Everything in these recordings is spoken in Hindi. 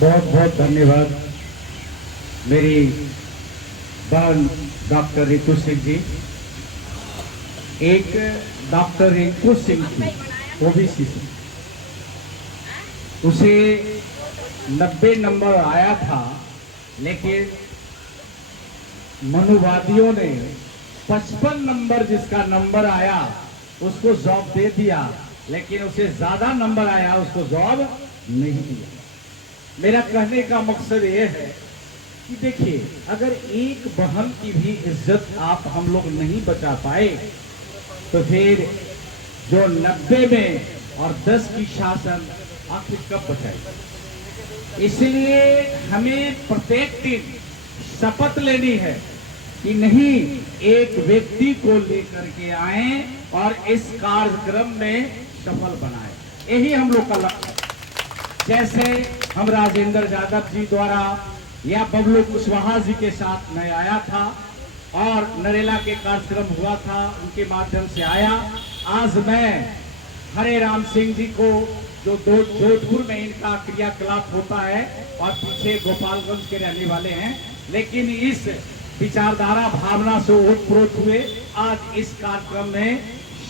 बहुत बहुत धन्यवाद मेरी बहन डॉक्टर रितु सिंह जी। एक डॉक्टर रितु सिंह थी ओबीसी से, उसे 90 नंबर आया था, लेकिन मनुवादियों ने 55 नंबर जिसका नंबर आया उसको जॉब दे दिया, लेकिन उसे ज्यादा नंबर आया उसको जॉब नहीं दिया। मेरा कहने का मकसद ये है कि देखिए, अगर एक बहन की भी इज्जत आप हम लोग नहीं बचा पाए तो फिर जो 90 में और 10 की शासन आखिर कब बचाएगी। इसलिए हमें प्रत्येक दिन शपथ लेनी है कि नहीं, एक व्यक्ति को लेकर के आए और इस कार्यक्रम में सफल बनाए। यही हम लोग का लक्ष्य है। जैसे हम राजेंद्र यादव जी द्वारा या बबलू कुशवाहा जी के साथ मैं आया था और नरेला के कार्यक्रम हुआ था, उनके माध्यम से आया। आज मैं हरे राम सिंह जी को, जो जोधपुर में इनका क्रियाकलाप होता है और पीछे गोपालगंज के रहने वाले हैं, लेकिन इस विचारधारा भावना से ओतप्रोत हुए आज इस कार्यक्रम में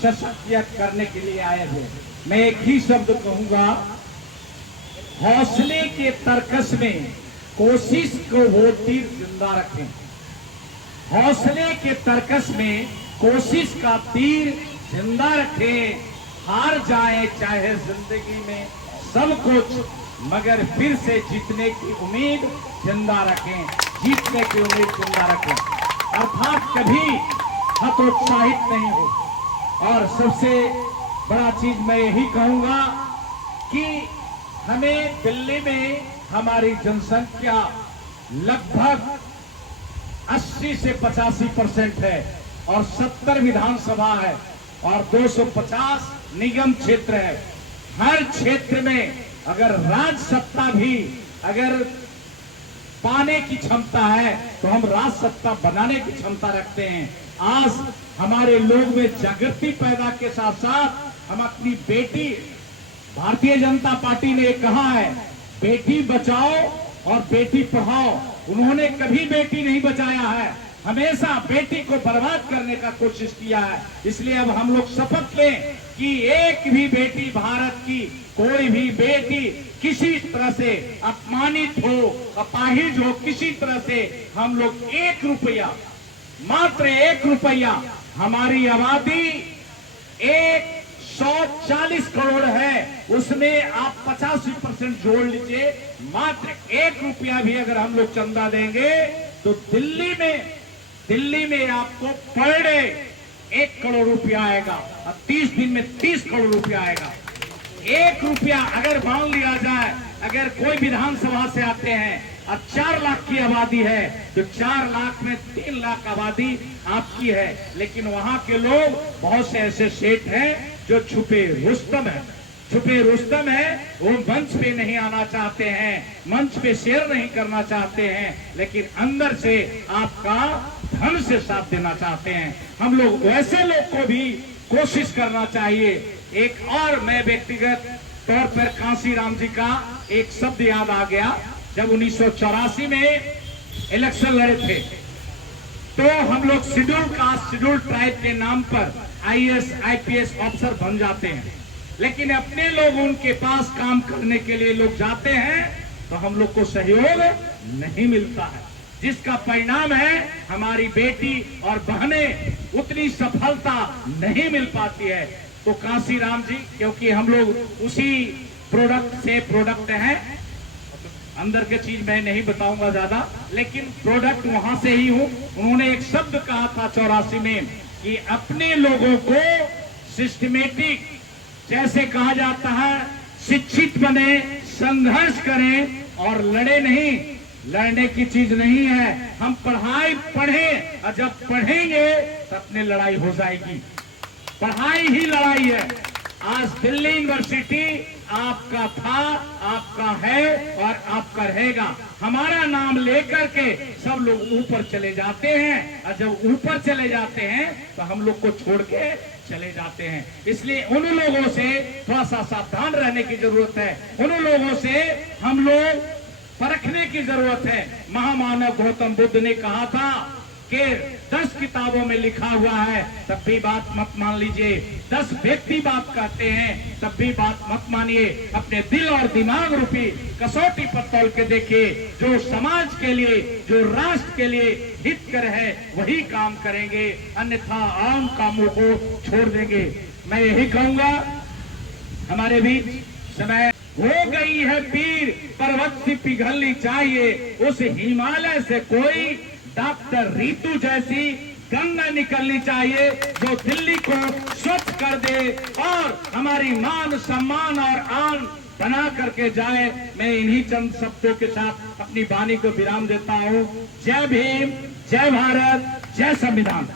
सशक्त करने के लिए आए हुए। मैं एक ही शब्द कहूंगा, हौसले के तर्कस में कोशिश को वो तीर जिंदा रखें। हौसले के तर्कस में कोशिश का तीर जिंदा रखें। हार जाए चाहे जिंदगी में सब कुछ, मगर फिर से जीतने की उम्मीद जिंदा रखें। जीतने की उम्मीद जिंदा रखें, अर्थात कभी हतोत्साहित नहीं हो। और सबसे बड़ा चीज मैं यही कहूंगा कि हमें दिल्ली में हमारी जनसंख्या लगभग 80 से 85% है और 70 विधानसभा है और 250 निगम क्षेत्र है। हर क्षेत्र में अगर राज सत्ता भी अगर पाने की क्षमता है तो हम राज सत्ता बनाने की क्षमता रखते हैं। आज हमारे लोग में जागृति पैदा के साथ साथ हम अपनी बेटी, भारतीय जनता पार्टी ने कहा है बेटी बचाओ और बेटी पढ़ाओ। उन्होंने कभी बेटी नहीं बचाया है, हमेशा बेटी को बर्बाद करने का कोशिश किया है। इसलिए अब हम लोग शपथ लें कि एक भी बेटी, भारत की कोई भी बेटी किसी तरह से अपमानित हो, अपाहिज हो, किसी तरह से हम लोग 1 रुपया, मात्र 1 रुपया, हमारी आबादी 140 करोड़ है, उसमें आप 85% जोड़ लीजिए, मात्र 1 रुपया भी अगर हम लोग चंदा देंगे तो दिल्ली में आपको पर डे 1 करोड़ रुपया आएगा और 30 दिन में 30 करोड़ रुपया आएगा। 1 रुपया अगर मान लिया जाए, अगर कोई विधानसभा से आते हैं और 4 लाख की आबादी है तो 4 लाख में 3 लाख आबादी आपकी है, लेकिन वहां के लोग बहुत से ऐसे सेठ हैं जो छुपे रुस्तम है। वो मंच पे नहीं आना चाहते हैं, मंच पे शेयर नहीं करना चाहते हैं, लेकिन अंदर से आपका धन से साथ देना चाहते हैं। हम लोग वैसे लोग को भी कोशिश करना चाहिए। एक और मैं व्यक्तिगत तौर पर कांसीराम जी का एक शब्द याद आ गया। जब 1984 में इलेक्शन लड़े थे तो हम लोग शेड्यूल ट्राइब के नाम पर IAS IPS ऑफिसर बन जाते हैं, लेकिन अपने लोग उनके पास काम करने के लिए लोग जाते हैं तो हम लोग को सहयोग नहीं मिलता है, जिसका परिणाम है हमारी बेटी और बहनें उतनी सफलता नहीं मिल पाती है। तो कांसीराम जी, क्योंकि हम लोग उसी प्रोडक्ट हैं, अंदर की चीज मैं नहीं बताऊंगा ज्यादा, लेकिन प्रोडक्ट वहां से ही हूं। उन्होंने एक शब्द कहा था 84 में कि अपने लोगों को सिस्टमेटिक, जैसे कहा जाता है, शिक्षित बने, संघर्ष करें और लड़े नहीं। लड़ने की चीज नहीं है, हम पढ़ें और जब पढ़ेंगे तो अपने लड़ाई हो जाएगी। पढ़ाई ही लड़ाई है। आज दिल्ली यूनिवर्सिटी आपका था, आपका है और आपका रहेगा। हमारा नाम लेकर के सब लोग ऊपर चले जाते हैं और जब ऊपर चले जाते हैं तो हम लोग को छोड़ के चले जाते हैं। इसलिए उन लोगों से थोड़ा सा सावधान रहने की जरूरत है। उन लोगों से हम लोग परखने की जरूरत है। महामानव गौतम बुद्ध ने कहा था कि 10 किताबों में लिखा हुआ है तब भी बात मत मान लीजिए, 10 व्यक्ति बात कहते हैं तब भी बात मत मानिए। अपने दिल और दिमाग रूपी कसौटी पर तौल के देखिए, जो समाज के लिए, जो राष्ट्र के लिए हितकर है वही काम करेंगे, अन्यथा आम कामों को छोड़ देंगे। मैं यही कहूंगा, हमारे बीच समय हो गई है पीर, पर्वत से पिघलनी चाहिए, उस हिमालय से कोई डॉक्टर रीतू जैसी गंगा निकलनी चाहिए जो दिल्ली को स्वच्छ कर दे और हमारी मान सम्मान और आन बना करके जाए। मैं इन्हीं चंद शब्दों के साथ अपनी वाणी को विराम देता हूं। जय भीम, जय भारत, जय संविधान।